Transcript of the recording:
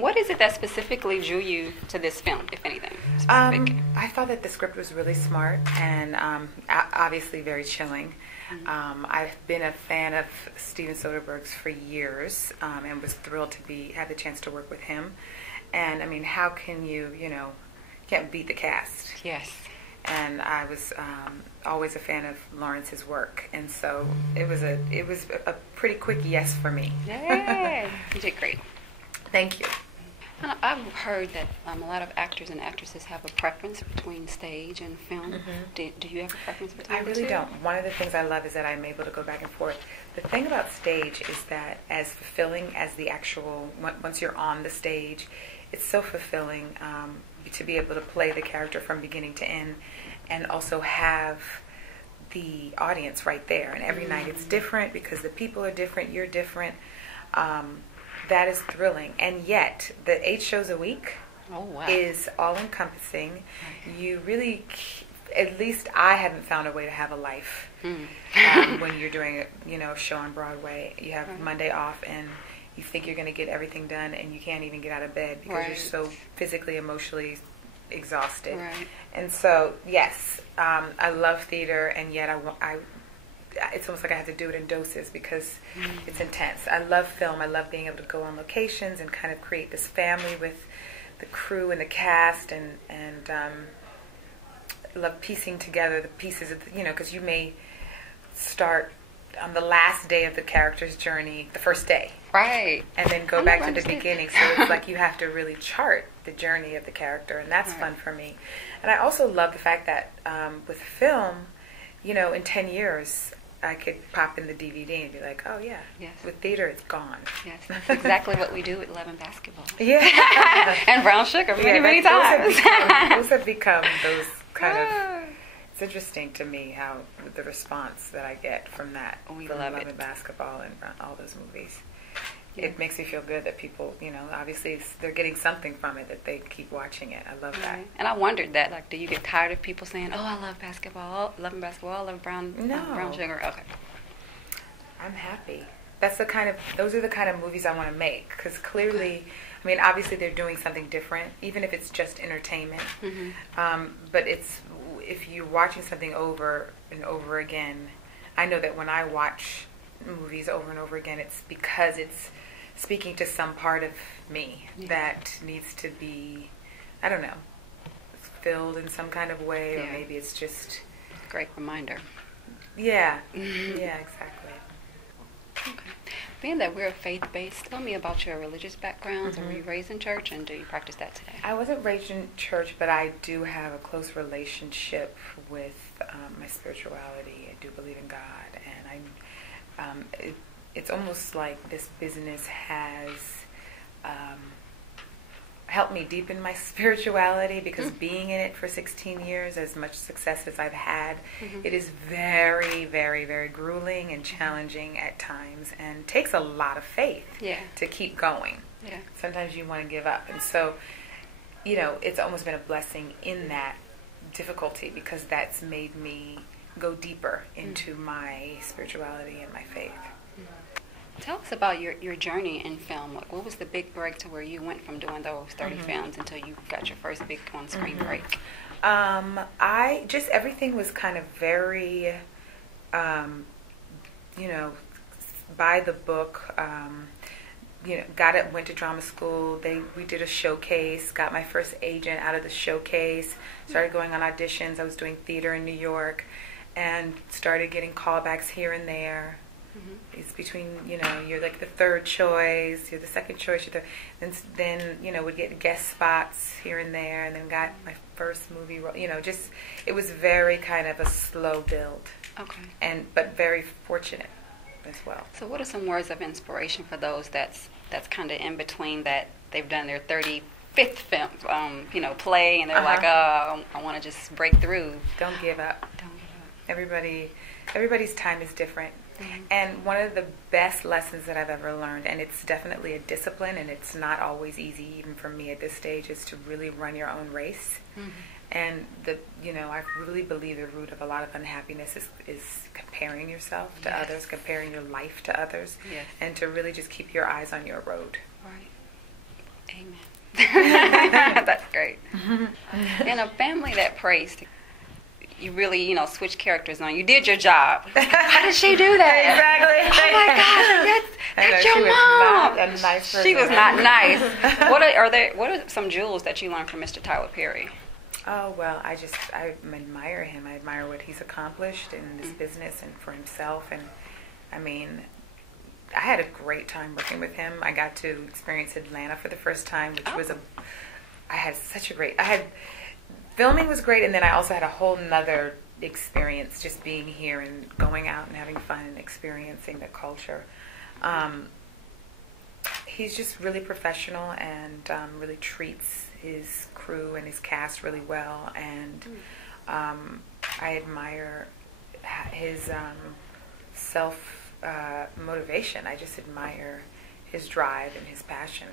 What is it that specifically drew you to this film, if anything? I thought that the script was really smart and obviously very chilling. I've been a fan of Steven Soderbergh's for years, and was thrilled to have the chance to work with him. And I mean, how can you can't beat the cast. Yes. And I was always a fan of Lawrence's work, and so it was a pretty quick yes for me. Yay! You did great. Thank you. And I've heard that a lot of actors and actresses have a preference between stage and film. Do you have a preference between I the really two? don't. One of the things I love is that I'm able to go back and forth. The thing about stage is that as fulfilling as the actual, once you're on the stage, it's so fulfilling to be able to play the character from beginning to end and also have the audience right there. And every night it's different because the people are different, you're different. That is thrilling. And yet, the 8 shows a week is all-encompassing. You really, at least I haven't found a way to have a life when you're doing a show on Broadway. You have Monday off and you think you're going to get everything done and you can't even get out of bed because you're so physically, emotionally exhausted. Right. And so, yes, I love theater, and yet it's almost like I have to do it in doses because it's intense. I love film. I love being able to go on locations and kind of create this family with the crew and the cast, and love piecing together the pieces of because you may start on the last day of the character's journey, the first day, right, and then go back to the beginning. So it's like you have to really chart the journey of the character, and that's fun for me. And I also love the fact that with film, in 10 years. I could pop in the DVD and be like, oh, yeah. Yes. With theater, it's gone. Yes, that's exactly what we do at Love and Basketball. Yeah. And Brown Sugar many times. Those have become those kind of... It's interesting to me how the response that I get from that. We from love Love it. and Basketball and all those movies. It makes me feel good that people, obviously they're getting something from it, that they keep watching it. I love that. And I wondered that, like, do you get tired of people saying, oh, I love basketball, Love Basketball, I love Brown Sugar? Okay. I'm happy. Those are the kind of movies I want to make, because clearly, I mean, obviously they're doing something different, even if it's just entertainment. But if you're watching something over and over again, I know that when I watch movies over and over again, it's because it's speaking to some part of me that needs to be, I don't know, filled in some kind of way, or maybe it's just a great reminder. Yeah, yeah, exactly. Okay. Being that we're faith-based, tell me about your religious backgrounds. Were you raised in church, and do you practice that today? I wasn't raised in church, but I do have a close relationship with my spirituality. I do believe in God, and it's almost like this business has helped me deepen my spirituality, because being in it for 16 years, as much success as I've had, it is very, very, very grueling and challenging at times, and takes a lot of faith to keep going. Yeah. Sometimes you want to give up, and so it's almost been a blessing in that difficulty, because that's made me go deeper into my spirituality and my faith. Tell us about your journey in film. What was the big break to where you went from doing those 30 films until you got your first big on-screen break? Everything was kind of very, by the book. Went to drama school. We did a showcase, got my first agent out of the showcase, started going on auditions. I was doing theater in New York, and started getting callbacks here and there. It's between, you're like the third choice, you're the second choice, then would get guest spots here and there, and then got my first movie role. It was very kind of a slow build. Okay. But very fortunate as well. So what are some words of inspiration for those that's kind of in between, that they've done their 35th film, play, and they're like, oh, I want to just break through? Don't give up. Don't give up. Everybody's time is different. And one of the best lessons that I've ever learned, and it's definitely a discipline, and it's not always easy even for me at this stage, is to really run your own race. And I really believe the root of a lot of unhappiness is comparing yourself to others, comparing your life to others, and to really just keep your eyes on your road. Right. Amen. That's great. In a family that prays, you really, switch characters on. You did your job. How did she do that? Exactly. Oh my gosh, that's your mom. She was not a nice person. She was not nice. What are some jewels that you learned from Mr. Tyler Perry? Oh, well, I admire him. I admire what he's accomplished in this business and for himself. And I mean, I had a great time working with him. I got to experience Atlanta for the first time, which was filming was great, and then I also had a whole nother experience just being here and going out and having fun and experiencing the culture. He's just really professional and really treats his crew and his cast really well, and I admire his self motivation. I just admire his drive and his passion.